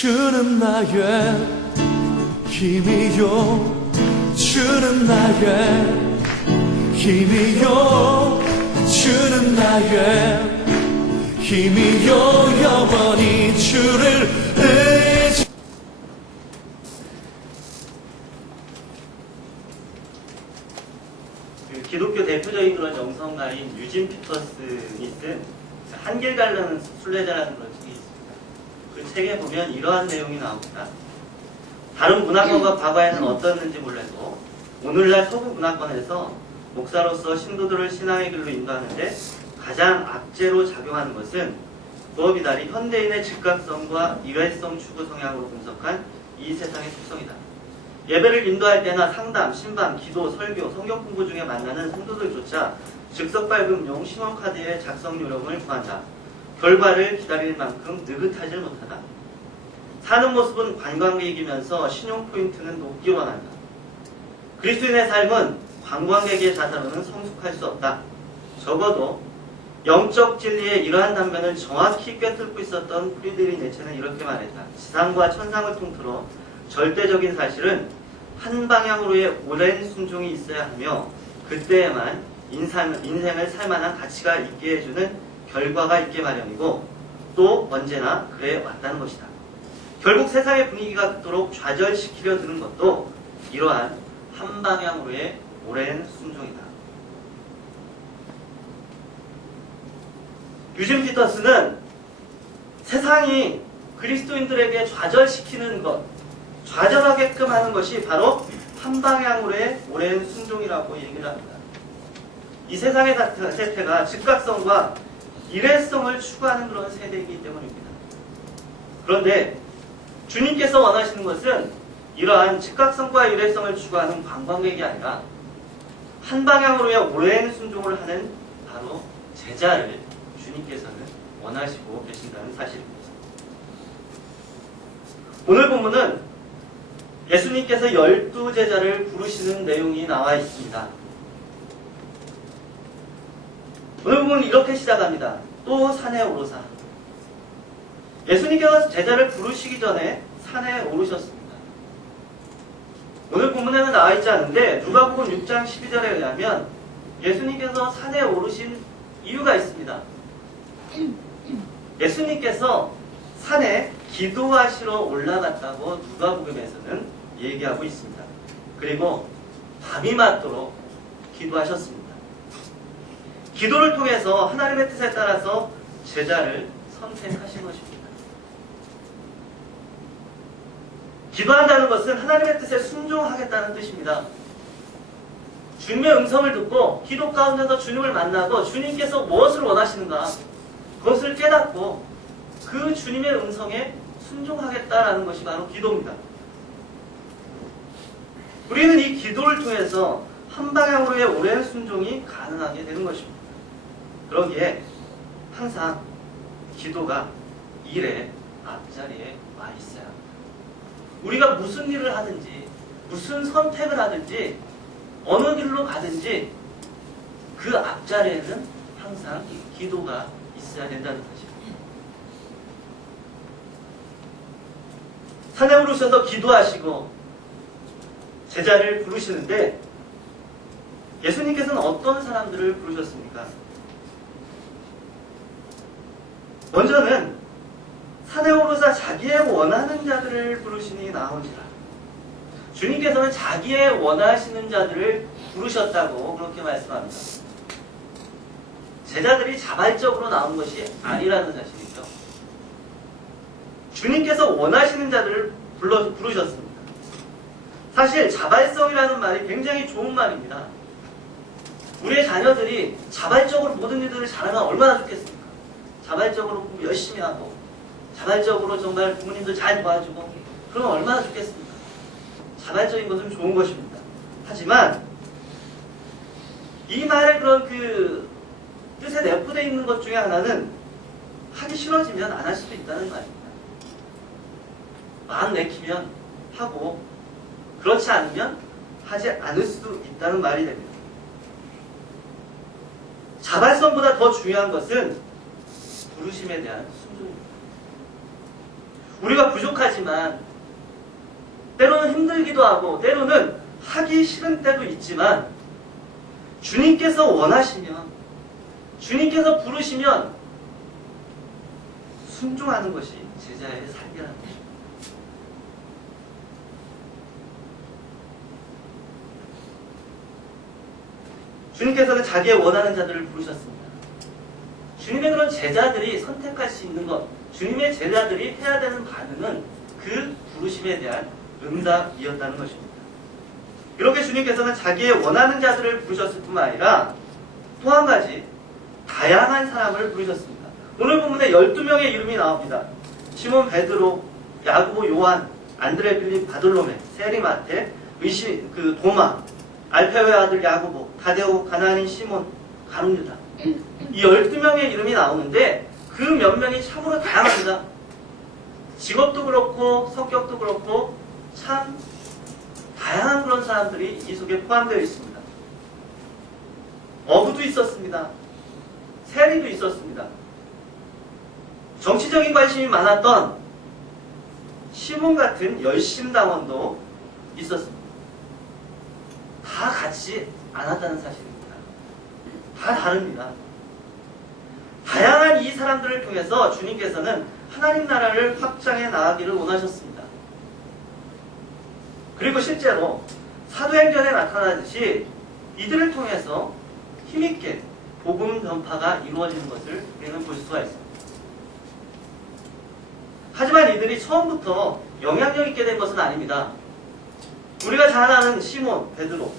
주는 나의 힘이요 주는 나의 힘이요 주는 나의 힘이요 영원히 주를 의지. 기독교 대표적인 그런 영성가인 유진 피터슨이 쓴 한길 가르는 순례자라는 그런 책이 있습니다. 그 책에 보면 이러한 내용이 나옵니다. 다른 문화권과 과거에는 어떻는지 몰라도 오늘날 서구 문화권에서 목사로서 신도들을 신앙의 길로 인도하는데 가장 악재로 작용하는 것은 부업이다리 현대인의 즉각성과 일회성 추구 성향으로 분석한 이 세상의 속성이다. 예배를 인도할 때나 상담, 신방, 기도, 설교, 성경 공부 중에 만나는 성도들조차 즉석 발급용 신용카드의 작성 요령을 구한다. 결과를 기다릴 만큼 느긋하지 못하다. 사는 모습은 관광객이면서 신용 포인트는 높기 원한다. 그리스도인의 삶은 관광객의 자세로는 성숙할 수 없다. 적어도 영적 진리의 이러한 단면을 정확히 꿰뚫고 있었던 프리드리 네체는 이렇게 말했다. 지상과 천상을 통틀어 절대적인 사실은 한 방향으로의 오랜 순종이 있어야 하며 그때에만 인생을 살만한 가치가 있게 해주는 결과가 있게 마련이고 또 언제나 그래 왔다는 것이다. 결국 세상의 분위기가 그토록 좌절시키려 드는 것도 이러한 한 방향으로의 오랜 순종이다. 유진 피터스는 세상이 그리스도인들에게 좌절시키는 것, 좌절하게끔 하는 것이 바로 한 방향으로의 오랜 순종이라고 얘기를 합니다. 이 세상의 세태가 즉각성과 일회성을 추구하는 그런 세대이기 때문입니다. 그런데 주님께서 원하시는 것은 이러한 즉각성과 일회성을 추구하는 관광객이 아니라 한 방향으로의 오랜 순종을 하는 바로 제자를 주님께서는 원하시고 계신다는 사실입니다. 오늘 본문은 예수님께서 12제자를 부르시는 내용이 나와 있습니다. 오늘 본문은 이렇게 시작합니다. 또 산에 오르사. 예수님께서 제자를 부르시기 전에 산에 오르셨습니다. 오늘 본문에는 나와 있지 않은데 누가복음 6장 12절에 의하면 예수님께서 산에 오르신 이유가 있습니다. 예수님께서 산에 기도하시러 올라갔다고 누가복음에서는 얘기하고 있습니다. 그리고 밤이 맞도록 기도하셨습니다. 기도를 통해서 하나님의 뜻에 따라서 제자를 선택하신 것입니다. 기도한다는 것은 하나님의 뜻에 순종하겠다는 뜻입니다. 주님의 음성을 듣고 기도 가운데서 주님을 만나고 주님께서 무엇을 원하시는가 그것을 깨닫고 그 주님의 음성에 순종하겠다라는 것이 바로 기도입니다. 우리는 이 기도를 통해서 한 방향으로의 오랜 순종이 가능하게 되는 것입니다. 그러기에 항상 기도가 일의 앞자리에 와 있어야 합니다. 우리가 무슨 일을 하든지 무슨 선택을 하든지 어느 길로 가든지 그 앞자리에는 항상 기도가 있어야 된다는 것입니다. 산에 오르셔서 기도하시고 제자를 부르시는데 예수님께서는 어떤 사람들을 부르셨습니까? 먼저는 산에 오르사 자기의 원하는 자들을 부르시니 나오니라. 주님께서는 자기의 원하시는 자들을 부르셨다고 그렇게 말씀합니다. 제자들이 자발적으로 나온 것이 아니라는 사실이죠. 주님께서 원하시는 자들을 부르셨습니다. 사실 자발성이라는 말이 굉장히 좋은 말입니다. 우리의 자녀들이 자발적으로 모든 일들을 잘하면 얼마나 좋겠습니까? 자발적으로 공부 열심히 하고 자발적으로 정말 부모님들 잘 도와주고 그러면 얼마나 좋겠습니까? 자발적인 것은 좋은 것입니다. 하지만 이 말의 그런 그 뜻에 내포되어 있는 것 중에 하나는 하기 싫어지면 안 할 수도 있다는 말입니다. 마음 내키면 하고 그렇지 않으면 하지 않을 수도 있다는 말이 됩니다. 자발성보다 더 중요한 것은 부르심에 대한 순종입니다. 우리가 부족하지만 때로는 힘들기도 하고 때로는 하기 싫은 때도 있지만 주님께서 원하시면 주님께서 부르시면 순종하는 것이 제자의 삶이라는 것입니다. 주님께서는 자기의 원하는 자들을 부르셨습니다. 주님의 그런 제자들이 선택할 수 있는 것, 주님의 제자들이 해야 되는 반응은 그 부르심에 대한 응답이었다는 것입니다. 이렇게 주님께서는 자기의 원하는 자들을 부르셨을 뿐만 아니라 또 한 가지 다양한 사람을 부르셨습니다. 오늘 본문에 12명의 이름이 나옵니다. 시몬 베드로, 야고보, 요한, 안드레, 빌립, 바돌로메, 세리, 마테, 도마, 알페오의 아들 야고보, 다데오, 가나안인 시몬, 가룟 유다. 이 12명의 이름이 나오는데 그 몇 명이 참으로 다양합니다. 직업도 그렇고 성격도 그렇고 참 다양한 그런 사람들이 이 속에 포함되어 있습니다. 어부도 있었습니다. 세리도 있었습니다. 정치적인 관심이 많았던 시몬 같은 열심당원도 있었습니다. 다 같이 않았다는 사실입니다. 다 다릅니다. 다양한 이 사람들을 통해서 주님께서는 하나님 나라를 확장해 나가기를 원하셨습니다. 그리고 실제로 사도행전에 나타나듯이 이들을 통해서 힘있게 복음 전파가 이루어지는 것을 우리는 볼 수가 있습니다. 하지만 이들이 처음부터 영향력 있게 된 것은 아닙니다. 우리가 잘 아는 시몬, 베드로.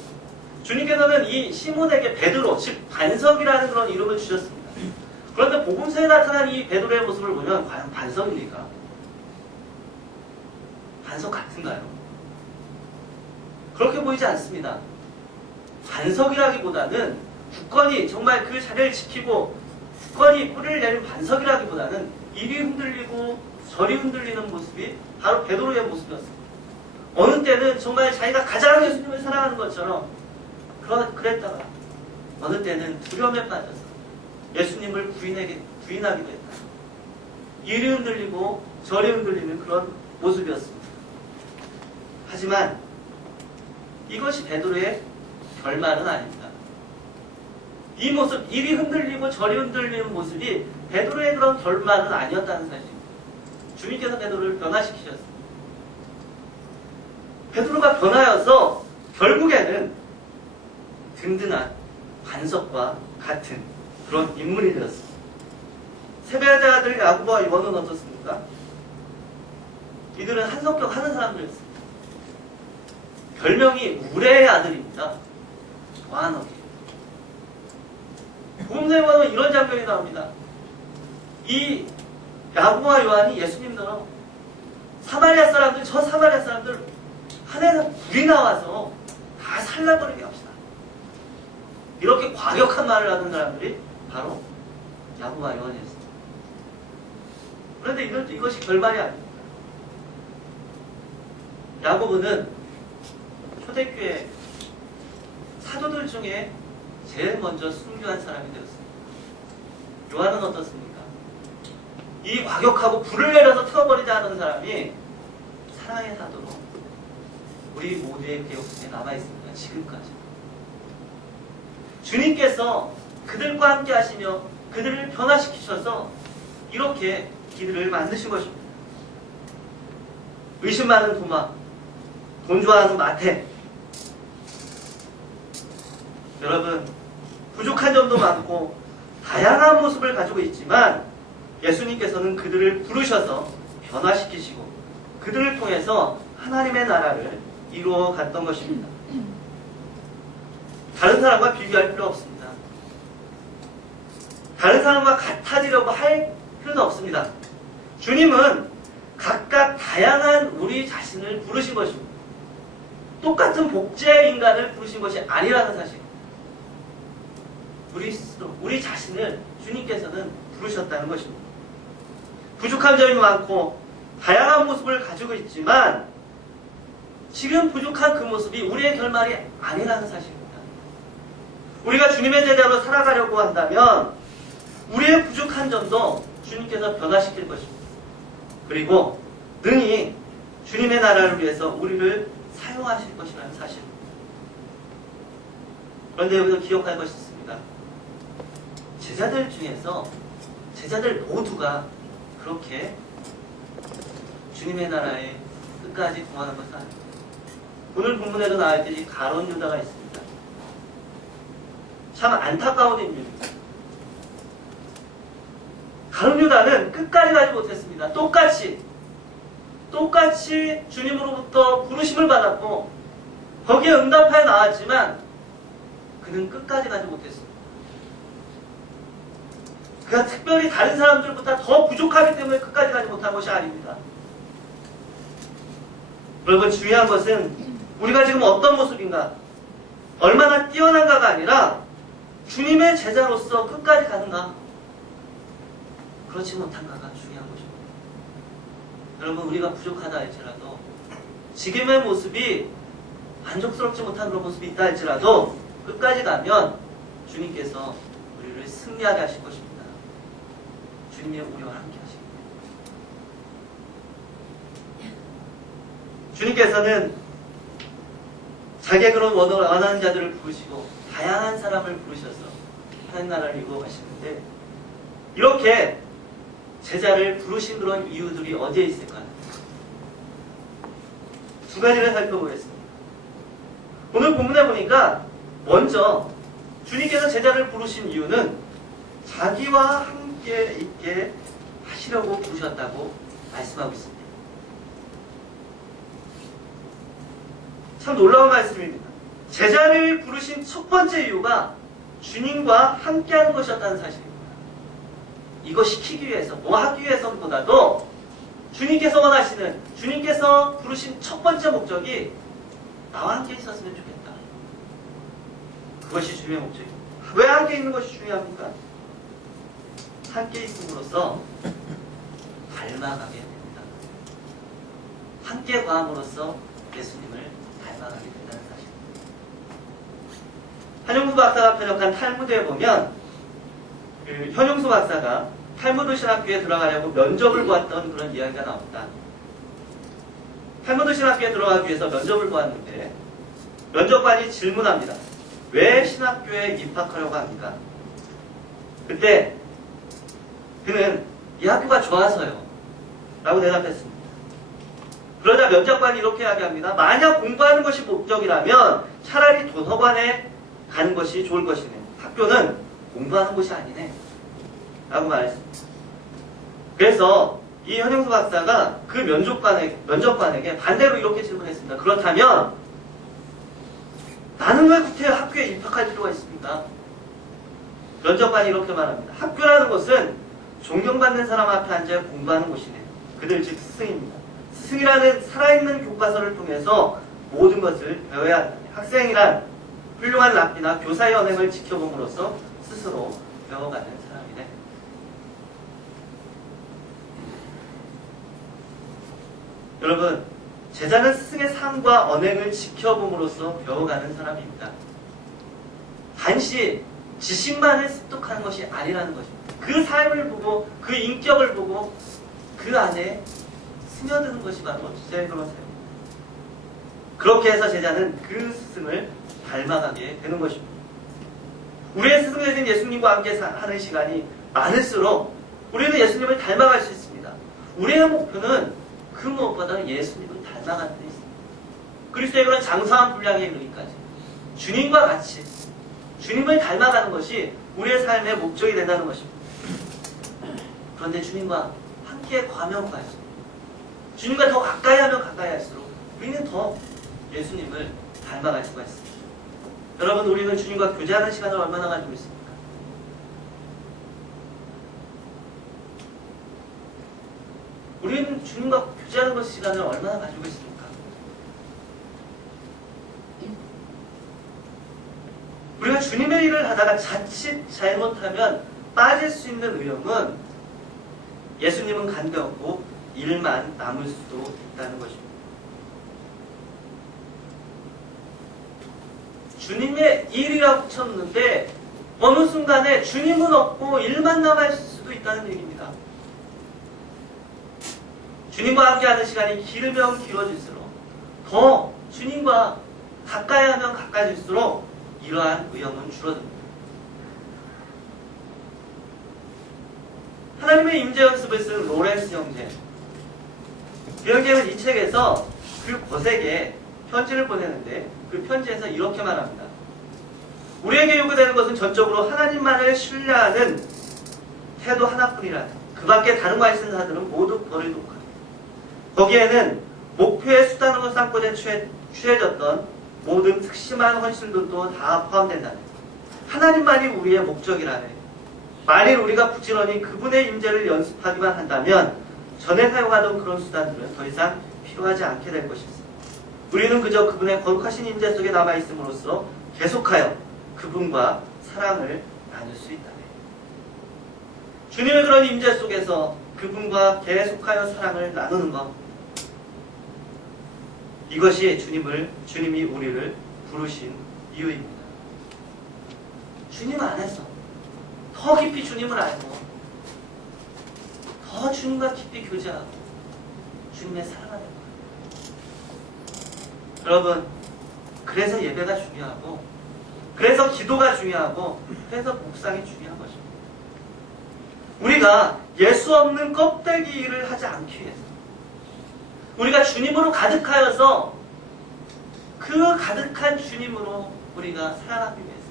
주님께서는 이 시몬에게 베드로, 즉 반석이라는 그런 이름을 주셨습니다. 그런데 복음서에 나타난 이 베드로의 모습을 보면 과연 반석입니까? 반석 같은가요? 그렇게 보이지 않습니다. 반석이라기보다는 굳건히 정말 그 자리를 지키고 굳건히 뿌리를 내린 반석이라기보다는 이리 흔들리고 저리 흔들리는 모습이 바로 베드로의 모습이었습니다. 어느 때는 정말 자기가 가장 예수님을 사랑하는 것처럼 그랬다가 어느 때는 두려움에 빠져서 예수님을 부인하기도 했다. 이리 흔들리고 저리 흔들리는 그런 모습이었습니다. 하지만 이것이 베드로의 결말은 아닙니다. 이 모습, 이리 흔들리고 저리 흔들리는 모습이 베드로의 그런 결말은 아니었다는 사실입니다. 주님께서 베드로를 변화시키셨습니다. 베드로가 변하여서 결국에는 든든한 반석과 같은 그런 인물이 되었습니다. 세베대의 아들 야고보와 요한은 어떻습니까? 이들은 한 성격 하는 사람들이었습니다. 별명이 우레의 아들입니다. 와너기. 복음서에 보면 이런 장면이 나옵니다. 이 야고보와 요한이 예수님처럼 사마리아 사람들, 저 사마리아 사람들 하늘에서 불이 나와서 다 살라버리게 합시다. 이렇게 과격한 말을 하는 사람들이 바로 야고보와 요한이었습니다. 그런데 이것이 결말이 아닙니다. 야고보는 초대교회 사도들 중에 제일 먼저 순교한 사람이 되었습니다. 요한은 어떻습니까? 이 과격하고 불을 내려서 태워버리자 하는 사람이 사랑의 사도로 우리 모두의 기억 속에 남아있습니다. 지금까지. 주님께서 그들과 함께 하시며 그들을 변화시키셔서 이렇게 이들을 만드신 것입니다. 의심 많은 도마, 돈 좋아하는 마태. 여러분, 부족한 점도 많고 다양한 모습을 가지고 있지만 예수님께서는 그들을 부르셔서 변화시키시고 그들을 통해서 하나님의 나라를 이루어 갔던 것입니다. 다른 사람과 비교할 필요 없습니다. 다른 사람과 같아지려고 할 필요는 없습니다. 주님은 각각 다양한 우리 자신을 부르신 것입니다. 똑같은 복제의 인간을 부르신 것이 아니라는 사실. 우리 스스로, 우리 자신을 주님께서는 부르셨다는 것입니다. 부족한 점이 많고 다양한 모습을 가지고 있지만 지금 부족한 그 모습이 우리의 결말이 아니라는 사실입니다. 우리가 주님의 제자로 살아가려고 한다면 우리의 부족한 점도 주님께서 변화시킬 것입니다. 그리고 능히 주님의 나라를 위해서 우리를 사용하실 것이라는 사실. 그런데 여기서 기억할 것이 있습니다. 제자들 중에서 제자들 모두가 그렇게 주님의 나라에 끝까지 동하는 것은 아닙니다. 오늘 본문에도 나와 있듯이 가룟 유다가 있습니다. 참 안타까운 인물입니다. 가룟 유다는 끝까지 가지 못했습니다. 똑같이 주님으로부터 부르심을 받았고 거기에 응답하여 나왔지만 그는 끝까지 가지 못했습니다. 그가 특별히 다른 사람들보다 더 부족하기 때문에 끝까지 가지 못한 것이 아닙니다. 여러분, 중요한 것은 우리가 지금 어떤 모습인가, 얼마나 뛰어난가가 아니라 주님의 제자로서 끝까지 가는가, 그렇지 못한가가 중요한 것입니다. 여러분, 우리가 부족하다 할지라도, 지금의 모습이 만족스럽지 못한 그런 모습이 있다 할지라도 끝까지 가면 주님께서 우리를 승리하게 하실 것입니다. 주님이 우리와 함께 하십니다. 주님께서는 자기의 그런 원하는 자들을 부르시고 다양한 사람을 부르셔서 하나님 나라를 이루어 가시는데, 이렇게 제자를 부르신 그런 이유들이 어디에 있을까요? 두 가지를 살펴보겠습니다. 오늘 본문에 보니까 먼저 주님께서 제자를 부르신 이유는 자기와 함께 있게 하시려고 부르셨다고 말씀하고 있습니다. 참 놀라운 말씀입니다. 제자를 부르신 첫 번째 이유가 주님과 함께하는 것이었다는 사실입니다. 이거 시키기 위해서, 뭐 하기 위해서보다도 주님께서 원하시는, 주님께서 부르신 첫 번째 목적이 나와 함께 있었으면 좋겠다. 그것이 주님의 목적입니다. 왜 함께 있는 것이 중요합니까? 함께 있음으로써 닮아가게 됩니다. 함께 과함으로써 예수님을 닮아가게 된다는 사실입니다. 한용수 박사가 번역한 탈무드에 보면 현용수 박사가 탈무드 신학교에 들어가려고 면접을 보았던 그런 이야기가 나옵니다. 탈무드 신학교에 들어가기 위해서 면접을 보았는데 면접관이 질문합니다. 왜 신학교에 입학하려고 합니까? 그때 그는 이 학교가 좋아서요 라고 대답했습니다. 그러자 면접관이 이렇게 이야기합니다. 만약 공부하는 것이 목적이라면 차라리 도서관에 가는 것이 좋을 것이네. 학교는 공부하는 곳이 아니네 라고 말했습니다. 그래서 이 현영수 박사가 그 면접관에게 반대로 이렇게 질문했습니다. 그렇다면 나는 왜 구태 학교에 입학할 필요가 있습니까? 면접관이 이렇게 말합니다. 학교라는 것은 존경받는 사람 앞에 앉아 공부하는 곳이네요. 그들 즉 스승입니다. 스승이라는 살아있는 교과서를 통해서 모든 것을 배워야 한다. 학생이란 훌륭한 랍비나 교사의 언행을 지켜봄으로써 스스로 배워가는 사람이네. 여러분, 제자는 스승의 삶과 언행을 지켜봄으로써 배워가는 사람입니다. 단지 지식만을 습득하는 것이 아니라는 것입니다. 그 삶을 보고, 그 인격을 보고 그 안에 스며드는 것이 바로 제자의 그런 삶입니다. 그렇게 해서 제자는 그 스승을 닮아가게 되는 것입니다. 우리의 스승 되신 예수님과 함께 하는 시간이 많을수록 우리는 예수님을 닮아갈 수 있습니다. 우리의 목표는 그 무엇보다 예수님을 닮아가는 데 있습니다. 그리스도의 그런 장사한 분량에 이르기까지 주님과 같이 주님을 닮아가는 것이 우리의 삶의 목적이 된다는 것입니다. 그런데 주님과 함께 가면 갈수록, 주님과 더 가까이 하면 가까이 할수록 우리는 더 예수님을 닮아갈 수가 있습니다. 여러분, 우리는 주님과 교제하는 시간을 얼마나 가지고 있습니까? 우리는 주님과 교제하는 것 시간을 얼마나 가지고 있습니까? 우리가 주님의 일을 하다가 자칫 잘못하면 빠질 수 있는 위험은 예수님은 간대없고 일만 남을 수도 있다는 것입니다. 주님의 일이라고 쳤는데 어느 순간에 주님은 없고 일만 남을 수도 있다는 얘기입니다. 주님과 함께하는 시간이 길으면 길어질수록 더 주님과 가까이 하면 가까이질수록 이러한 위험은 줄어듭니다. 하나님의 임재 연습을 쓴 로렌스 형제. 그 형제는 이 책에서 그 고색에 편지를 보내는데 그 편지에서 이렇게 말합니다. 우리에게 요구되는 것은 전적으로 하나님만을 신뢰하는 태도 하나뿐이라. 그 밖에 다른 말씀사들은 모두 버리도록 합니다. 거기에는 목표의 수단으로 삼고자 취해졌던 모든 특심한 헌신들도 다 포함된다네. 하나님만이 우리의 목적이라네. 만일 우리가 부지런히 그분의 임재를 연습하기만 한다면 전에 사용하던 그런 수단들은 더 이상 필요하지 않게 될 것입니다. 우리는 그저 그분의 거룩하신 임재 속에 남아있음으로써 계속하여 그분과 사랑을 나눌 수 있다네. 주님의 그런 임재 속에서 그분과 계속하여 사랑을 나누는 것, 이것이 주님이 우리를 부르신 이유입니다. 주님 안에서 더 깊이 주님을 알고 더 주님과 깊이 교제하고 주님의 사랑하는 것. 여러분, 그래서 예배가 중요하고 그래서 기도가 중요하고 그래서 묵상이 중요한 것입니다. 우리가 예수 없는 껍데기 일을 하지 않기 위해서, 우리가 주님으로 가득하여서 그 가득한 주님으로 우리가 살아가기 위해서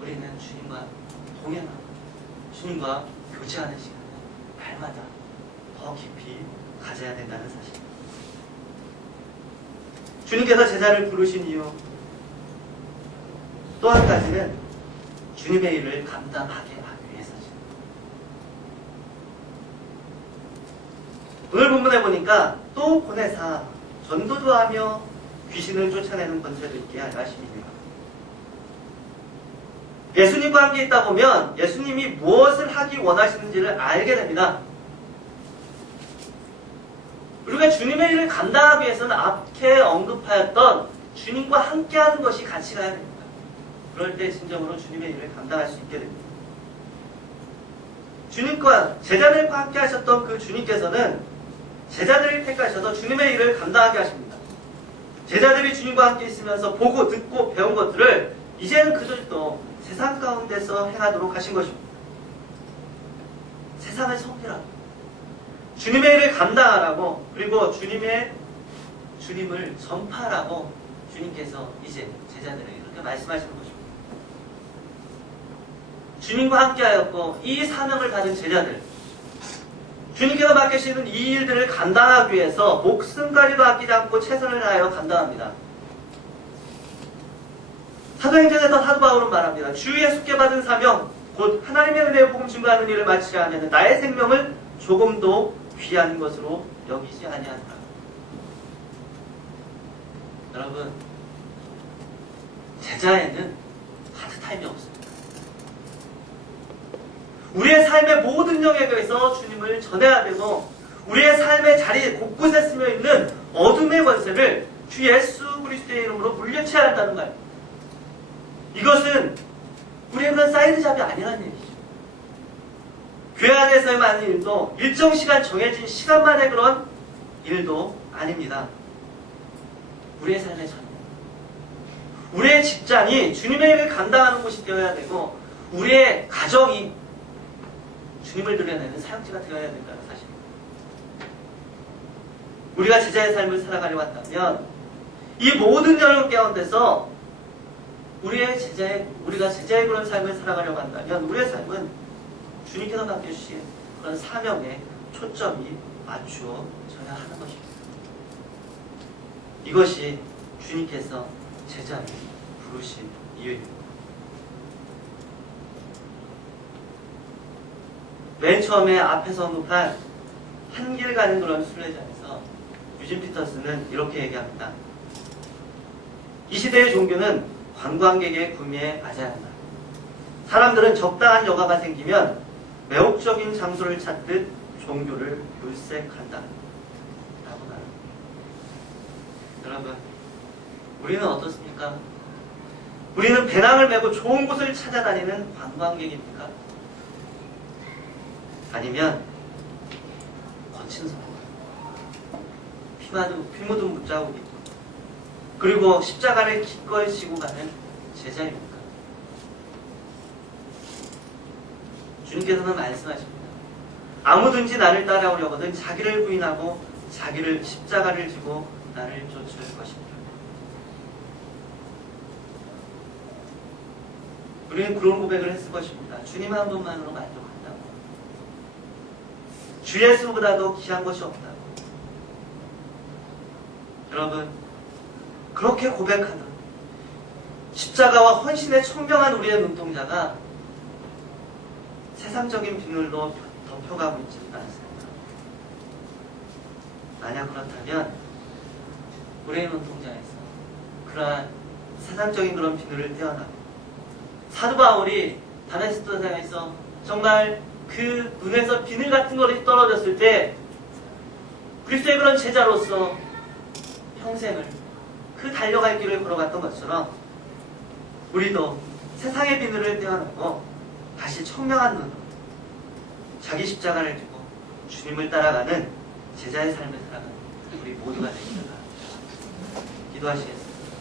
우리는 주님과 동행하고 주님과 교제하는 시간을 날마다 더 깊이 가져야 된다는 사실입니다. 주님께서 제자를 부르신 이유 또 한 가지는 주님의 일을 감당하게 하기 위해서죠. 오늘 본문에 보니까 또 보내사 전도도 하며 귀신을 쫓아내는 권세도 있게 하여 하십니다. 예수님과 함께 있다 보면 예수님이 무엇을 하기 원하시는지를 알게 됩니다. 우리가 주님의 일을 감당하기 위해서는 앞에 언급하였던 주님과 함께하는 것이 같이 가야 됩니다. 그럴 때 진정으로 주님의 일을 감당할 수 있게 됩니다. 주님과 제자들과 함께 하셨던 그 주님께서는 제자들을 택하셔서 주님의 일을 감당하게 하십니다. 제자들이 주님과 함께 있으면서 보고 듣고 배운 것들을 이제는 그들도 세상 가운데서 행하도록 하신 것입니다. 세상을 섬기라고, 주님의 일을 감당하라고, 그리고 주님을 전파하라고 주님께서 이제 제자들에게 이렇게 말씀하시는 것입니다. 주님과 함께하였고 이 사명을 받은 제자들, 주님께서 맡기시는 이 일들을 감당하기 위해서 목숨까지도 아끼지 않고 최선을 다하여 감당합니다. 사도행전에서 사도 바울은 말합니다. 주 예수께 받은 사명, 곧 하나님의 은혜의 복음 증거하는 일을 마치려 하면 나의 생명을 조금도 귀한 것으로 여기지 아니한다. 여러분, 제자에는 하드타임이 없습니다. 우리의 삶의 모든 영역에서 주님을 전해야 되고 우리의 삶의 자리 곳곳에 스며 있는 어둠의 권세를 주 예수 그리스도의 이름으로 물리쳐야 한다는 거예요. 이것은 우리의 그런 사이드 잡이 아니라는 얘기죠. 교회 안에서의 많은 일도 일정 시간 정해진 시간만의 그런 일도 아닙니다. 우리의 삶의 전부, 우리의 직장이 주님의 일을 감당하는 곳이 되어야 되고 우리의 가정이 주님을 드러내는 사역지가 되어야 된다는 사실입니다. 우리가 제자의 삶을 살아가려고 한다면 이 모든 영역 가운데서 우리가 제자의 그런 삶을 살아가려고 한다면 우리의 삶은 주님께서 맡겨주신 그런 사명에 초점이 맞추어져야 하는 것입니다. 이것이 주님께서 제자를 부르신 이유입니다. 맨 처음에 앞에서 언급한 한 길 가는 그런 순례자에서 유진 피터스는 이렇게 얘기합니다. 이 시대의 종교는 관광객의 구미에 맞아야 한다. 사람들은 적당한 여가가 생기면 매혹적인 장소를 찾듯 종교를 물색한다. 라고 말합니다. 여러분, 우리는 어떻습니까? 우리는 배낭을 메고 좋은 곳을 찾아다니는 관광객입니까? 아니면 거친 선고, 피 묻은 문자국이 있고, 그리고 십자가를 기꺼이 지고 가는 제자입니까? 주님께서는 말씀하십니다. 아무든지 나를 따라오려거든 자기를 부인하고 자기를 십자가를 지고 나를 쫓을 것입니다. 우리는 그런 고백을 했을 것입니다. 주님 한 분만으로 만족한다고. 주 예수보다도 귀한 것이 없다고. 여러분, 그렇게 고백하는 십자가와 헌신에 청명한 우리의 눈동자가 세상적인 비늘로 덮여가고 있지는 않습니다. 만약 그렇다면 우리의 눈동자에서 그러한 세상적인 그런 비늘을 떼어나고 사도 바울이 다메스코에서 정말 그 눈에서 비늘 같은 것이 떨어졌을 때 그리스도의 그런 제자로서 평생을 그 달려갈 길을 걸어갔던 것처럼 우리도 세상의 비늘을 떼어내고 다시 청명한 눈으로 자기 십자가를 지고 주님을 따라가는 제자의 삶을 살아가는 우리 모두가 되기를 바랍니다. 기도하시겠습니다.